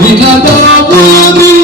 Ni na da Bobby